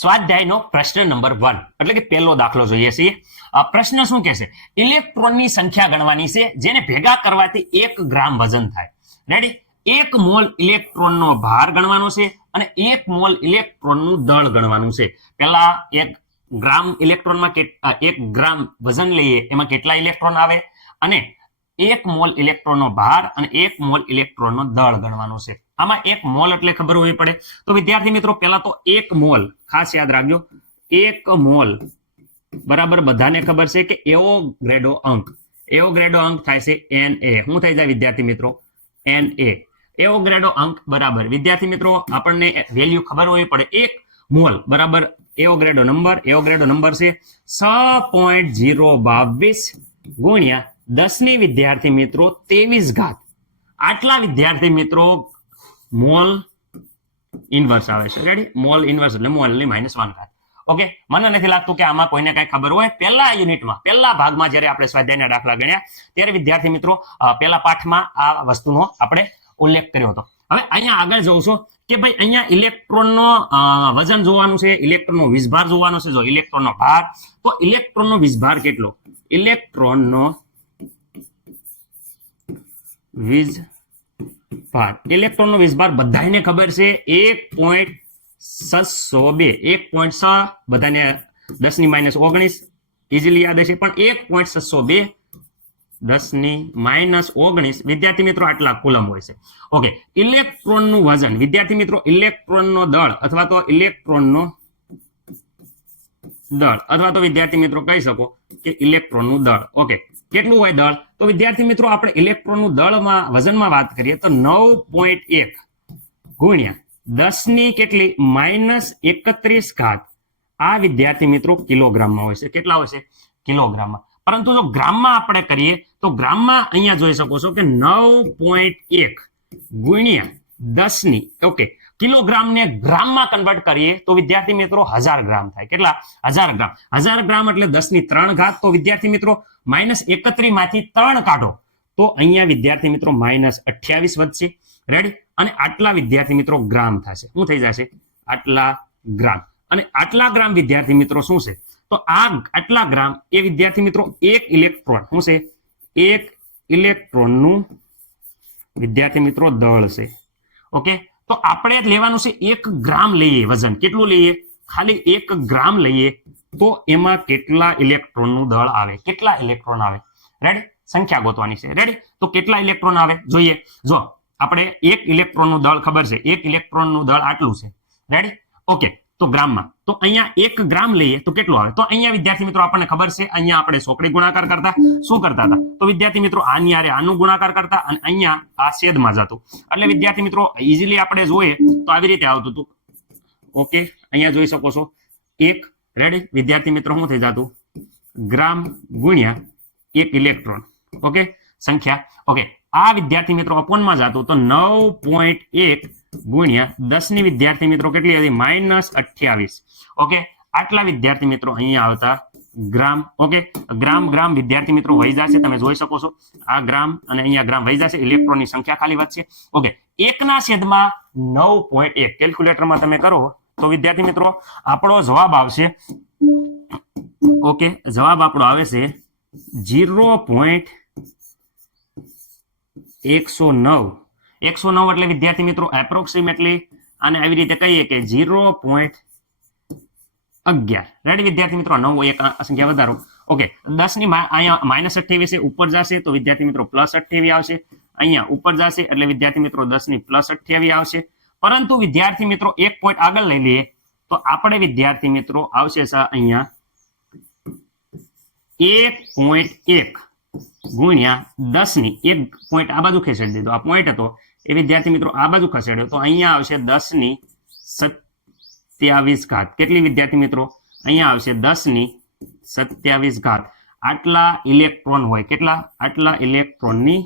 સ્વાધ્યાયનો પ્રશ્ન નંબર 1 એટલે કે પહેલો દાખલો જોઈએ છીએ. આ પ્રશ્ન શું કહે છે? ઇલેક્ટ્રોનની સંખ્યા ગણવાની છે જેને ભેગા કરવાથી 1 ગ્રામ વજન થાય. રેડી? 1 મોલ ઇલેક્ટ્રોનનો ભાર ગણવાનો છે અને 1 મોલ ઇલેક્ટ્રોનનું દળ ગણવાનું છે. પહેલા 1 ગ્રામ ઇલેક્ટ્રોનમાં 1 ગ્રામ વજન લઈએ એમાં કેટલા ઇલેક્ટ્રોન આવે અને 1 મોલ ઇલેક્ટ્રોનનો ભાર અને 1 મોલ ઇલેક્ટ્રોનનો દળ ગણવાનો છે. આમાં 1 મોલ એટલે ખબર હોવી પડે. તો વિદ્યાર્થી મિત્રો પહેલા તો 1 મોલ ખાસ યાદ રાખજો. 1 મોલ બરાબર બધાને ખબર છે કે એવોગ્રેડો અંક થાય છે Na. શું થઈ જાય વિદ્યાર્થી મિત્રો? Na. એવોગ્રેડો અંક બરાબર વિદ્યાર્થી મિત્રો આપણને વેલ્યુ ખબર હોવી પડે. 1 મોલ બરાબર એવોગ્રેડો નંબર છે 6.022 ગુણ્યા 10 ની વિદ્યાર્થી મિત્રો 23 ઘાત. આટલા વિદ્યાર્થી મિત્રો મોલ ઇન્વર્સ આવે છે. રેડી? મોલ ઇન્વર્સ એટલે મોલ ની -1 ઘાત. ઓકે, મને નથી લાગતું કે આમાં કોઈને કઈ ખબર હોય. પહેલા યુનિટમાં પહેલા ભાગમાં જ્યારે આપણે સ્વાધ્યાયના દાખલા ગણ્યા ત્યારે વિદ્યાર્થી મિત્રો પહેલા પાઠમાં આ વસ્તુનો આપણે ઉલ્લેખ કર્યો હતો. હવે અહીંયા આગળ જોઉં છું કે ભાઈ અહીંયા ઇલેક્ટ્રોનનો વજન જોવાનું છે, ઇલેક્ટ્રોનનો વીજભાર જોવાનો છે. જો ઇલેક્ટ્રોનનો ભાર, તો ઇલેક્ટ્રોનનો વીજભાર કેટલો? ઇલેક્ટ્રોનનો વીજભાર બધાને ખબર છે 1.602. 1.6 બધાને 10 ની -19 ઇઝીલી યાદ હશે, પણ 1.602 10 ની -19 વિદ્યાર્થી મિત્રો આટલા કુલમ હોય છે. ઓકે, ઇલેક્ટ્રોનનું વજન વિદ્યાર્થી મિત્રો ઇલેક્ટ્રોનનો દળ અથવા તો ઇલેક્ટ્રોનનો દળ અથવા તો વિદ્યાર્થી મિત્રો કહી શકો કે ઇલેક્ટ્રોનનું દળ. ઓકે, કેટલું હોય દળ? તો વિદ્યાર્થી મિત્રો આપણે ઇલેક્ટ્રોનનું દળમાં વજનમાં વાત કરીએ તો 9.1 ગુણ્યા 10 ની કેટલી -31 ઘાત. આ વિદ્યાર્થી મિત્રો કિલોગ્રામમાં હોય છે. કેટલા હોય છે? કિલોગ્રામમાં. પરંતુ જો ગ્રામમાં આપણે કરીએ તો ગ્રામમાં અહીંયા જોઈ શકો છો કે 9.1 ગુણ્યા 10 ની ઓકે કિલોગ્રામને ગ્રામમાં કન્વર્ટ કરીએ તો વિદ્યાર્થી મિત્રો 1000 ગ્રામ થાય. કેટલા? 1000 ગ્રામ. 1000 ગ્રામ એટલે 10 ની 3 ઘાત. તો વિદ્યાર્થી મિત્રો -31 માંથી 3 કાઢો તો અહીંયા વિદ્યાર્થી મિત્રો -28 વધશે. રેડી? અને આટલા વિદ્યાર્થી મિત્રો ગ્રામ થશે. શું થઈ જશે? આટલા ગ્રામ. અને આટલા ગ્રામ વિદ્યાર્થી મિત્રો શું છે? તો આ આટલા ગ્રામ એ વિદ્યાર્થી મિત્રો 1 ઇલેક્ટ્રોન શું છે? 1 ઇલેક્ટ્રોનનું વિદ્યાર્થી મિત્રો દળ છે. ઓકે, તો આપણે લેવાનું છે 1 ગ્રામ લઈએ વજન. કેટલું લઈએ? ખાલી 1 ગ્રામ લઈએ તો એમાં કેટલા ઇલેક્ટ્રોનનું દળ આવે? કેટલા ઇલેક્ટ્રોન આવે? રેડી? સંખ્યા ગોતવાની છે. રેડી? તો કેટલા ઇલેક્ટ્રોન આવે જોઈએ. જો આપણે 1 ઇલેક્ટ્રોનનું દળ ખબર છે. 1 ઇલેક્ટ્રોનનું દળ આટલું છે. રેડી? ઓકે, તો ગ્રામમાં તો અહીંયા 1 ગ્રામ લઈએ તો કેટલું આવે? તો અહીંયા વિદ્યાર્થી મિત્રો આપણને ખબર છે અહીંયા આપણે ચોકડી ગુણાકાર કરતા શું કરતા હતા? તો વિદ્યાર્થી મિત્રો આની હારે આનું ગુણાકાર કરતા અને અહીંયા આ છેદમાં જતું. એટલે વિદ્યાર્થી મિત્રો ઇઝીલી આપણે જોઈએ તો આવી રીતે આવતું હતું. ઓકે, અહીંયા જોઈ શકો છો 1. રેડી? વિદ્યાર્થી મિત્રો શું થઈ જતું? ગ્રામ ગુણ્યા 1 ઇલેક્ટ્રોન. ઓકે, સંખ્યા. ઓકે, આ વિદ્યાર્થી મિત્રો અપોનમાં જતું તો 9.1 ગુણ્યા 10 ની વિદ્યાર્થી મિત્રો કેટલી હતી? -28. ઓકે, આટલા વિદ્યાર્થી મિત્રો અહીંયા આવતા ગ્રામ. ઓકે, ગ્રામ વિદ્યાર્થી મિત્રો વહી જશે. તમે જોઈ શકો છો આ ગ્રામ અને અહીંયા ગ્રામ વહી જશે. ઇલેક્ટ્રોનની સંખ્યા ખાલી વધશે. ઓકે, 1/9.1 કેલ્ક્યુલેટરમાં તમે કરો તો વિદ્યાર્થી મિત્રો આપણો જવાબ આવશે. ઓકે, જવાબ આપણો આવે છે 0.109. 109 એટલે વિદ્યાર્થી મિત્રો એપ્રોક્સિમેટલી આને આવી રીતે કહીએ કે 0.11. રેડી વિદ્યાર્થી મિત્રો? 9 એક સંખ્યા વધારો. ઓકે, 10 ની અહીંયા -28 ઉપર જશે તો વિદ્યાર્થી મિત્રો +28 આવશે. અહીંયા ઉપર જશે એટલે વિદ્યાર્થી મિત્રો 10 ની +28 આવશે. પરંતુ વિદ્યાર્થી મિત્રો એક પોઈન્ટ આગળ લઈ લઈએ તો આપણે વિદ્યાર્થી મિત્રો આવશે અહીંયા 1.1 ગુણ્યા 10 ની 1 પોઈન્ટ આ બાજુ ખસેડી દીધો. આ પોઈન્ટ હતો એ વિદ્યાર્થી મિત્રો આ બાજુ ખસેડ્યો તો અહીંયા આવશે 10 ની 27 ઘાત. કેટલી વિદ્યાર્થી મિત્રો? અહીંયા આવશે 10 ની 27 ઘાત. આટલા ઇલેક્ટ્રોન હોય. કેટલા? આટલા ઇલેક્ટ્રોનની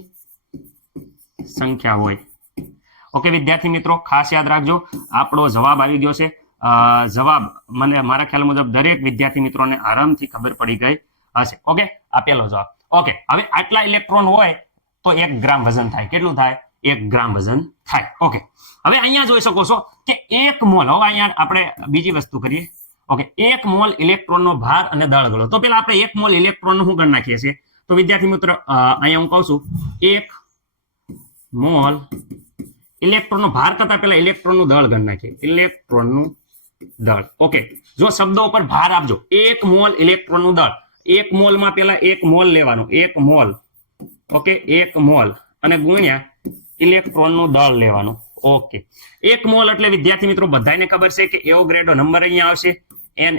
સંખ્યા હોય. ઓકે વિદ્યાર્થી મિત્રો ખાસ યાદ રાખજો આપણો જવાબ આવી ગયો છે. જવાબ મને મારા ખ્યાલ મુજબ દરેક વિદ્યાર્થી મિત્રોને આરામથી ખબર પડી ગઈ હશે. ઓકે, આ પહેલો જવાબ. ઓકે, હવે આટલા ઇલેક્ટ્રોન હોય તો 1 ગ્રામ વજન થાય. કેટલું થાય? 1 ગ્રામ વજન થાય. ઓકે, હવે અહીંયા જોઈ શકો છો કે 1 મોલ. હવે અહીંયા આપણે બીજી વસ્તુ કરીએ ઓકે 1 મોલ ઇલેક્ટ્રોનનો ભાર અને દળ ગણો. તો પેલા આપણે 1 મોલ ઇલેક્ટ્રોનનું શું ગણી નાખીએ છીએ? તો વિદ્યાર્થી મિત્રો અહીંયા હું કહું છું 1 મોલ ઇલેક્ટ્રોનનો ભાર કરતા પહેલા ઇલેક્ટ્રોનનું દળ ગણી નાખીએ. ઇલેક્ટ્રોનનું દળ. ઓકે, જો શબ્દો ઉપર ભાર આપજો. 1 મોલ ઇલેક્ટ્રોનનું દળ. 1 મોલમાં પહેલા 1 મોલ લેવાનું. 1 મોલ. ઓકે, 1 મોલ અને ગુણ્યા ઇલેક્ટ્રોનનું દળ લેવાનું. ઓકે, 1 મોલ એટલે વિદ્યાર્થી મિત્રો બધાને ખબર છે કે એવોગ્રેડો નંબર અહીંયા આવશે Na.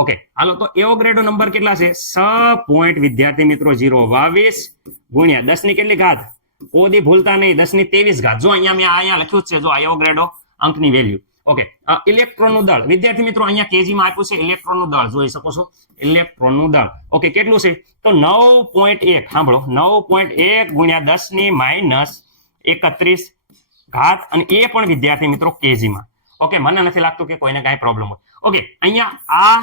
ઓકે, હાલો તો એવોગ્રેડો નંબર કેટલા છે? 6 પોઈન્ટ વિદ્યાર્થી મિત્રો 022 ગુણ્યા 10 ની કેટલી ઘાત? ઓદી ભૂલતા નહીં, 10 ની 23 ઘાત. જો અહીંયા મેં અહીંયા લખ્યું છે, જો એવોગ્રેડો અંકની વેલ્યુ. ઓકે, ઇલેક્ટ્રોનનું દળ વિદ્યાર્થી મિત્રો અહીંયા કેજી માં આપ્યું છે. ઇલેક્ટ્રોનનું દળ જોઈ શકો છો. ઇલેક્ટ્રોનનું દળ ઓકે કેટલું છે? તો 9.1. સાંભળો, 9.1 ગુણ્યા 10 ની -31 ઘાત, અને એ પણ વિદ્યાર્થી મિત્રો કેજી માં. ઓકે, મને નથી લાગતું કે કોઈને કાંઈ પ્રોબ્લેમ હોય. ઓકે, અહીંયા આ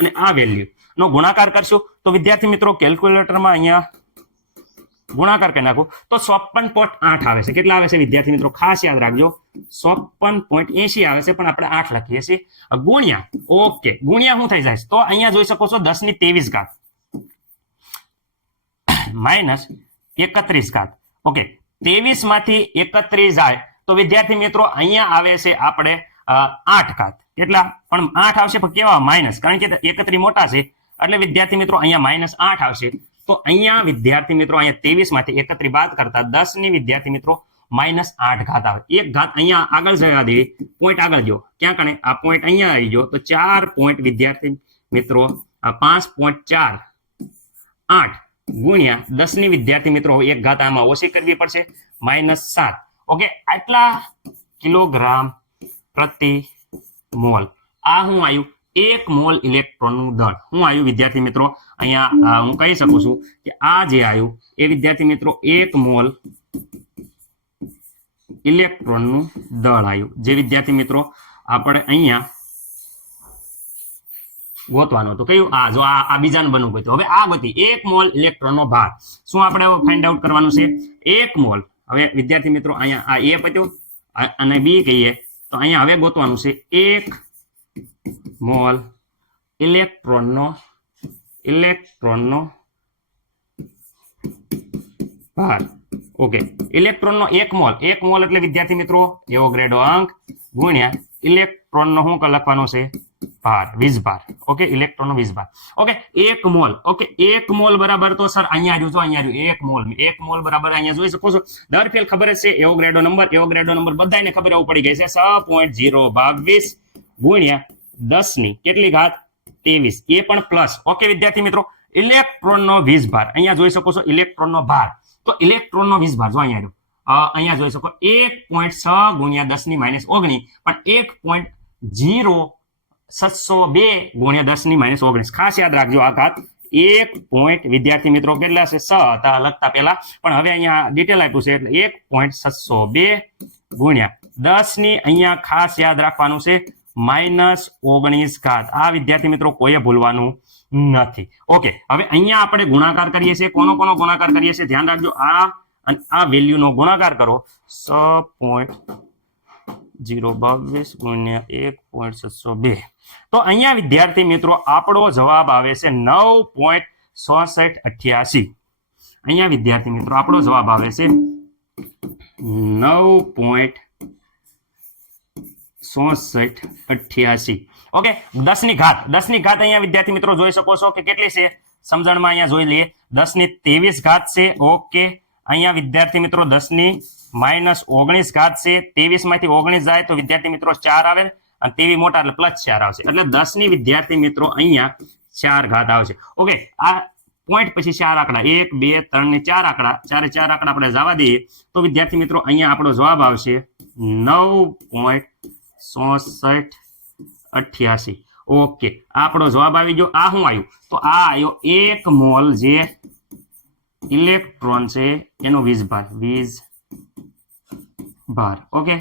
અને આ વેલ્યુ નો ગુણાકાર કરશું તો વિદ્યાર્થી મિત્રો કેલ્ક્યુલેટરમાં અહીંયા ગુણાકાર કરી નાખો તો 54.8 આવે છે. કેટલા આવે છે વિદ્યાર્થી મિત્રો? ખાસ યાદ રાખજો, 54.80 આવે છે, પણ આપણે 8 લખીએ છીએ. ગુણ્યા, ઓકે, ગુણ્યા શું થઈ જાય? તો અહીંયા જોઈ શકો છો 10 ની 23 ઘાત -31 ઘાત. ઓકે, 23 માંથી 31 જાય તો વિદ્યાર્થી મિત્રો અહીંયા આવે છે આપણે 8 ઘાત. કેટલા? પણ 8 આવશે, પણ કેવા? માઇનસ, કારણ કે 31 મોટા છે એટલે વિદ્યાર્થી મિત્રો અહીંયા -8 આવશે. તો અહીંયા વિદ્યાર્થી મિત્રો અહીંયા 23 માંથી 31 બાદ કરતા 10 ની વિદ્યાર્થી મિત્રો -8 ઘાત આવે. એક ઘાત અહીંયા આગળ જવા દેવી, પોઈન્ટ આગળ ગયો. ક્યાં કણે? આ પોઈન્ટ અહીંયા આવી ગયો તો 4 પોઈન્ટ વિદ્યાર્થી મિત્રો 5.48 ગુણ્યા 10 ની વિદ્યાર્થી મિત્રો એક ઘાત આમાં ઓછી કરવી પડશે, -7. ઓકે, આટલા કિલોગ્રામ પ્રતિ મોલ. આ હું આવ્યું 1 મોલ ઇલેક્ટ્રોનનું દળ. હું આવ્યું વિદ્યાર્થી મિત્રો અહીંયા હું કહી શકું છું કે આ જે આવ્યું એ વિદ્યાર્થી મિત્રો 1 મોલ ઇલેક્ટ્રોનનું દળ આવ્યું, જે વિદ્યાર્થી મિત્રો આપણે અહીંયા ગોતવાનું હતું. કયું? આ જો આ બીજાનું બનવું હોય તો હવે આ ગોતી 1 મોલ ઇલેક્ટ્રોનનો ભાર. શું આપણે ફાઇન્ડ આઉટ કરવાનું છે? 1 મોલ. હવે વિદ્યાર્થી મિત્રો અહીંયા આ એ પત્યું અને બી કહીએ તો અહીંયા હવે ગોતવાનું છે 1 મોલ ઇલેક્ટ્રોનનો ભાર. Okay, ઇલેક્ટ્રોનનો 1 mall. 1 મોલ એટલે વિદ્યાર્થી મિત્રો એવોગ્રેડો અંક ગુણ્યા ઇલેક્ટ્રોનનો શું લખવાનું છે? ભાર, વીજભાર. ઓકે, ઇલેક્ટ્રોનનો વીજભાર. Okay, 1 mall. ઓકે, 1 મોલ બરાબર તો સર અહીંયા જો અહીંયા 1 મોલ. 1 મોલ બરાબર અહીંયા જોઈ શકો છો. દર ફેલ ખબર જ છે એવોગ્રેડો નંબર બધાને ખબર એવું પડી ગઈ છે. 6.022 ગુણ્યા 10 ની કેટલી ઘાત? 23. એ પણ પ્લસ. ઓકે વિદ્યાર્થી મિત્રો, ઇલેક્ટ્રોનનો વીજભાર અહીંયા જોઈ શકો છો. ઇલેક્ટ્રોનનો ભાર તો ઇલેક્ટ્રોનનો વીજભાર જો અહીંયા જોઈ શકો 1.6 ગુણ્યા 10 ની -19 પણ 1.0702 ગુણ્યા 10 ની -19. ખાસ યાદ રાખજો આ ઘાત 1 પોઈન્ટ વિદ્યાર્થી મિત્રો કેટલા છે? 6 હતા લખતા પહેલા, પણ હવે અહીંયા ડિટેલ આપ્યું છે એટલે 1.702 ગુણ્યા 10 ની અહીંયા ખાસ યાદ રાખવાનું છે -19 ઘાત. આ વિદ્યાર્થી મિત્રો કોઈએ ભૂલવાનું નથી. ઓકે, હવે અહીંયા આપણે ગુણાકાર કરીએ છીએ. કોનો ગુણાકાર કરીએ છીએ? ધ્યાન રાખજો, આ અને આ વેલ્યુ નો ગુણાકાર કરો. 6.022 ગુણ્યા 1.702. તો અહીંયા વિદ્યાર્થી મિત્રો આપણો જવાબ આવે છે 9.6688. અહીંયા વિદ્યાર્થી મિત્રો આપણો જવાબ આવે છે 9.6688. ઓકે, 10 ની ઘાત અહીંયા વિદ્યાર્થી મિત્રો જોઈ શકો છો કે કેટલી છે? સમજણમાં અહીંયા જોઈ લઈએ. 10 ની 23 ઘાત છે. ઓકે, અહીંયા વિદ્યાર્થી મિત્રો 10 ની -19 ઘાત છે. 23 માંથી 19 જાય તો વિદ્યાર્થી મિત્રો 4 આવે, અને 23 મોટા એટલે +4 આવશે. એટલે 10 ની વિદ્યાર્થી મિત્રો અહીંયા 4 ઘાત આવશે. ઓકે, આ પોઈન્ટ પછી 4 આંકડા 1 2 3 ને 4 આંકડા 4 આંકડા આપણે જવા દઈએ તો વિદ્યાર્થી મિત્રો અહીંયા આપણો જવાબ આવશે 9.6688. ઓકે, આપણો જવાબ આવી ગયો. આ શું આવ્યું? તો આ આવ્યો 1 મોલ જે ઇલેક્ટ્રોન છે એનો વીજભાર. ઓકે,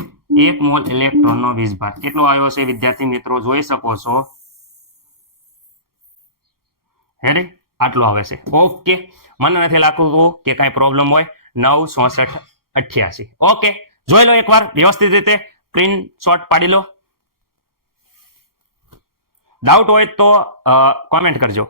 1 મોલ ઇલેક્ટ્રોનનો વીજભાર કેટલો આવ્યો છે વિદ્યાર્થી મિત્રો જોઈ શકો છો. હેરે આટલો આવે છે. ઓકે, મને નથી લાગતું કે કાંઈ પ્રોબ્લેમ હોય. 9.6688. ઓકે, જોઈ લો એકવાર વ્યવસ્થિત રીતે, સ્ક્રીનશોટ પાડી લો. ડાઉટ હોય તો કોમેન્ટ કરજો.